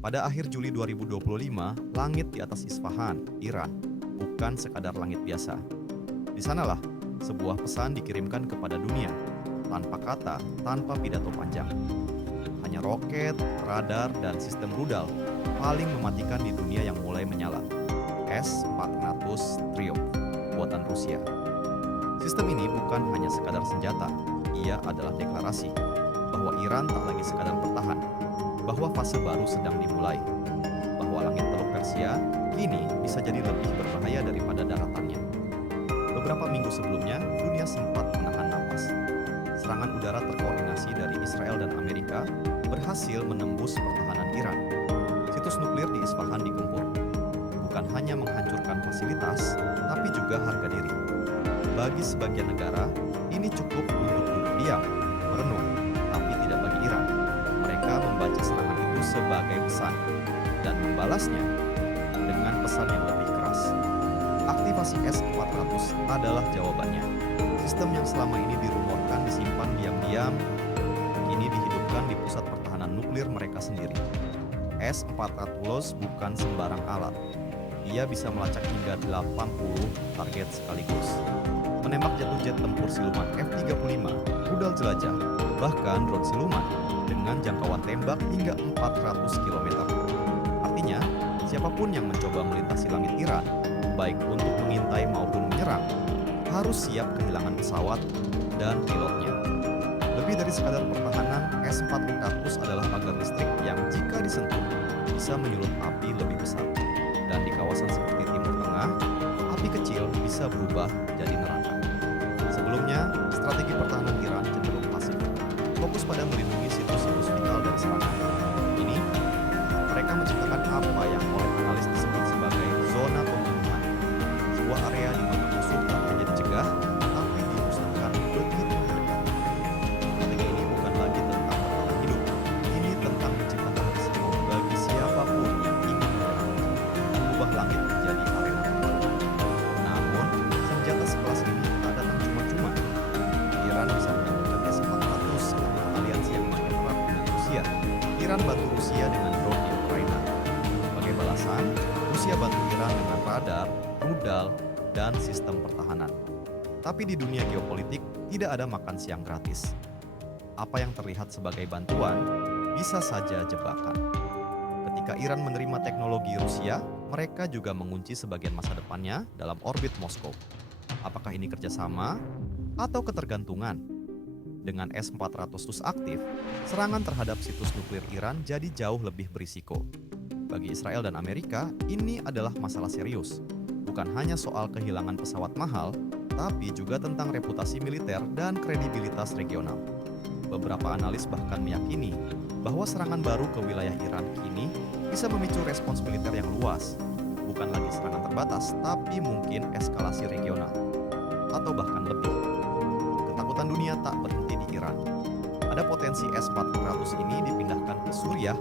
Pada akhir Juli 2025, langit di atas Isfahan, Iran, bukan sekadar langit biasa. Di sanalah sebuah pesan dikirimkan kepada dunia, tanpa kata, tanpa pidato panjang. Hanya roket, radar, dan sistem rudal paling mematikan di dunia yang mulai menyala. S-400 Triumph, buatan Rusia. Sistem ini bukan hanya sekadar senjata, ia adalah deklarasi bahwa Iran tak lagi sekadar bertahan, bahwa fase baru sedang dimulai, bahwa langit Teluk Persia kini bisa jadi lebih berbahaya daripada daratannya. Beberapa minggu sebelumnya, dunia sempat menahan napas. Serangan udara terkoordinasi dari Israel dan Amerika berhasil menembus pertahanan Iran. Situs nuklir di Isfahan digempur. Bukan hanya menghancurkan fasilitas, tapi juga harga diri. Bagi sebagian negara, ini cukup untuk duduk diam, merenung, tapi tidak bagi Iran. Mereka membaca serangan itu sebagai pesan dan membalasnya dengan pesan yang lebih keras. Aktivasi S-400 adalah jawabannya. Sistem yang selama ini dirumorkan disimpan diam-diam, kini dihidupkan di pusat pertahanan nuklir mereka sendiri. S-400 bukan sembarang alat. Ia bisa melacak hingga 80 target sekaligus. Menembak jatuh jet tempur siluman F-35, rudal jelajah, bahkan drone siluman dengan jangkauan tembak hingga 400 km. Artinya, siapapun yang mencoba melintasi langit Iran, baik untuk mengintai maupun menyerang, harus siap kehilangan pesawat dan pilotnya. Lebih dari sekadar pertahanan, S-400 adalah pagar listrik yang jika disentuh bisa menyulut api lebih besar. Dan di kawasan seperti Timur Tengah, api kecil bisa berubah jadi neraka. Sebelumnya, strategi pertahanan Iran cenderung pasif, fokus pada melindungi situs-situs vital dari serangan. Ini, mereka menciptakan apa yang oleh analis disebut sebagai zona pembunuhan, sebuah area di mana musuh tak hanya dicegah, tapi dimusnahkan begitu mendekat. Strategi ini bukan lagi tentang bertahan hidup, ini tentang menciptakan risiko bagi siapapun yang ingin menyerang, mengubah langit menjadi arena pertempuran. Namun, senjata sekelas ini tak datang cuma-cuma. Iran bisa menemukan S-400 karena aliansi yang makin erat dengan Rusia. Iran bantu Rusia dengan drone di Ukraina. Sebagai balasan, Rusia bantu Iran dengan radar, rudal, dan sistem pertahanan. Tapi di dunia geopolitik, tidak ada makan siang gratis. Apa yang terlihat sebagai bantuan, bisa saja jebakan. Ketika Iran menerima teknologi Rusia, mereka juga mengunci sebagian masa depannya dalam orbit Moskow. Apakah ini kerjasama atau ketergantungan? Dengan S-400 terus aktif, serangan terhadap situs nuklir Iran jadi jauh lebih berisiko. Bagi Israel dan Amerika, ini adalah masalah serius. Bukan hanya soal kehilangan pesawat mahal, tapi juga tentang reputasi militer dan kredibilitas regional. Beberapa analis bahkan meyakini bahwa serangan baru ke wilayah Iran kini bisa memicu respons militer yang luas. Bukan lagi serangan terbatas, tapi mungkin eskalasi regional. Atau bahkan lebih. Ketakutan dunia tak berhenti di Iran. Ada potensi S-400 ini dipindahkan ke Suriah,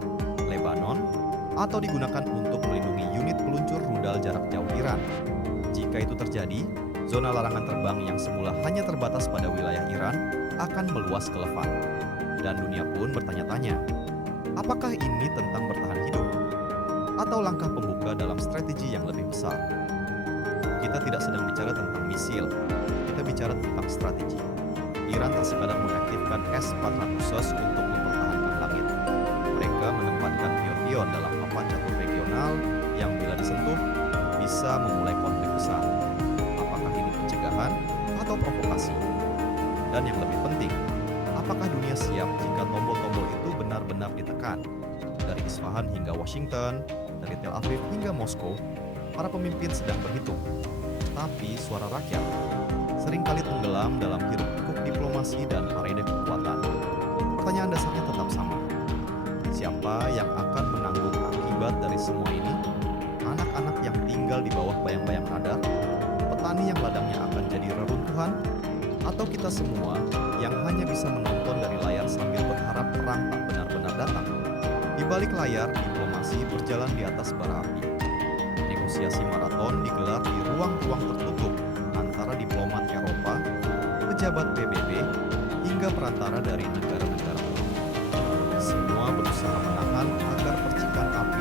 Lebanon, atau digunakan untuk melindungi unit peluncur rudal jarak jauh Iran. Jika itu terjadi, zona larangan terbang yang semula hanya terbatas pada wilayah Iran akan meluas ke Levan. Dan dunia pun bertanya-tanya, apakah ini tentang bertahan hidup? Atau langkah pembuka dalam strategi yang lebih besar? Kita tidak sedang bicara tentang misil, kita bicara tentang strategi. Iran tak sekadar mengaktifkan S-400 untuk mempertahankan langit. Mereka menempatkan pion-pion dalam papan catur regional yang bila disentuh bisa memulai konflik besar. Apakah ini pencegahan atau provokasi? Dan yang lebih penting, apakah dunia siap jika tombol-tombol itu benar-benar ditekan? Dari Isfahan hingga Washington, dari Tel Aviv hingga Moskow, para pemimpin sedang berhitung. Tapi suara rakyat seringkali tenggelam dalam hiruk-pikuk diplomasi dan parade kekuatan. Pertanyaan dasarnya tetap sama. Siapa yang akan menanggung akibat dari semua ini? Anak-anak yang tinggal di bawah bayang-bayang radar? Petani yang ladangnya akan jadi reruntuhan? Atau kita semua yang hanya bisa menonton dari layar sambil berharap perang tak benar-benar datang? Di balik layar, diplomasi berjalan di atas bara api. Negosiasi maraton digelar di ruang-ruang tertutup antara diplomat Eropa, pejabat PBB, hingga perantara dari negara-negara. Semua berusaha menahan agar percikan api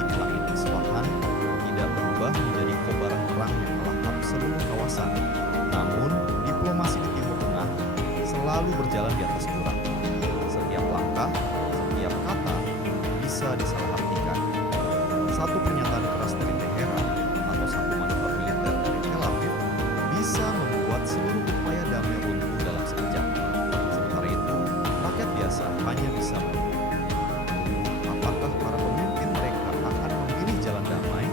berjalan di atas jurang. Setiap langkah, setiap kata bisa disalahartikan. Satu pernyataan keras dari Teheran atau satu manuver militer dari Tel Aviv bisa membuat seluruh upaya damai runtuh dalam sekejap. Sementara itu, rakyat biasa hanya bisa menunggu. Apakah para pemimpin mereka akan memilih jalan damai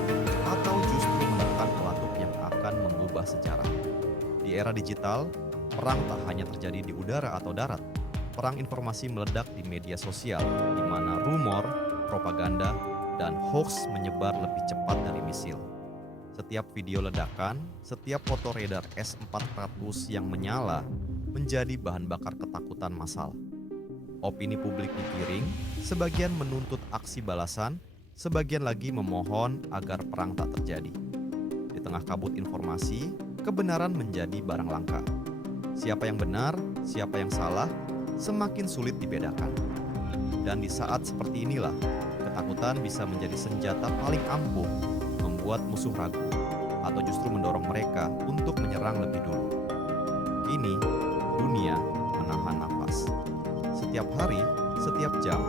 atau justru menekan pelatuk yang akan mengubah sejarah? Di era digital, perang tak hanya terjadi di udara atau darat. Perang informasi meledak di media sosial, di mana rumor, propaganda, dan hoax menyebar lebih cepat dari misil. Setiap video ledakan, setiap foto radar S-400 yang menyala menjadi bahan bakar ketakutan massal. Opini publik digiring, sebagian menuntut aksi balasan, sebagian lagi memohon agar perang tak terjadi. Di tengah kabut informasi, kebenaran menjadi barang langka. Siapa yang benar, siapa yang salah, semakin sulit dibedakan. Dan di saat seperti inilah, ketakutan bisa menjadi senjata paling ampuh, membuat musuh ragu, atau justru mendorong mereka untuk menyerang lebih dulu. Kini, dunia menahan nafas. Setiap hari, setiap jam,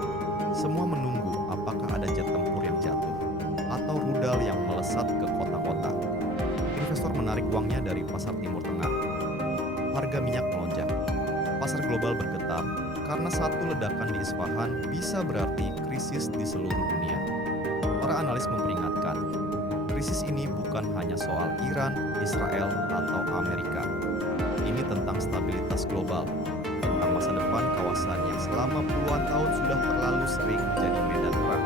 semua menunggu apakah ada jet tempur yang jatuh, atau rudal yang melesat ke kota-kota. Investor menarik uangnya dari pasar Timur Tengah. Harga minyak melonjak. Pasar global bergetar karena satu ledakan di Isfahan bisa berarti krisis di seluruh dunia. Para analis memperingatkan, krisis ini bukan hanya soal Iran, Israel, atau Amerika. Ini tentang stabilitas global, tentang masa depan kawasan yang selama puluhan tahun sudah terlalu sering menjadi medan perang.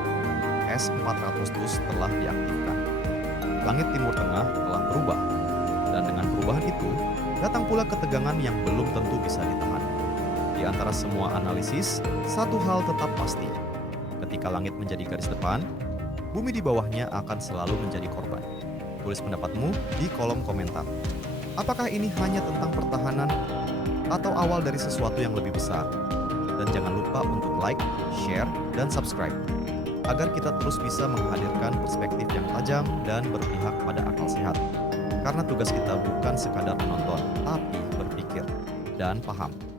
S-400 telah diaktifkan. Langit Timur Tengah telah berubah, dan dengan perubahan itu, datang pula ketegangan yang belum tentu bisa ditahan. Di antara semua analisis, satu hal tetap pasti. Ketika langit menjadi garis depan, bumi di bawahnya akan selalu menjadi korban. Tulis pendapatmu di kolom komentar. Apakah ini hanya tentang pertahanan atau awal dari sesuatu yang lebih besar? Dan jangan lupa untuk like, share, dan subscribe agar kita terus bisa menghadirkan perspektif yang tajam dan berpihak pada akal sehat. Karena tugas kita bukan sekadar menonton, tapi berpikir dan paham.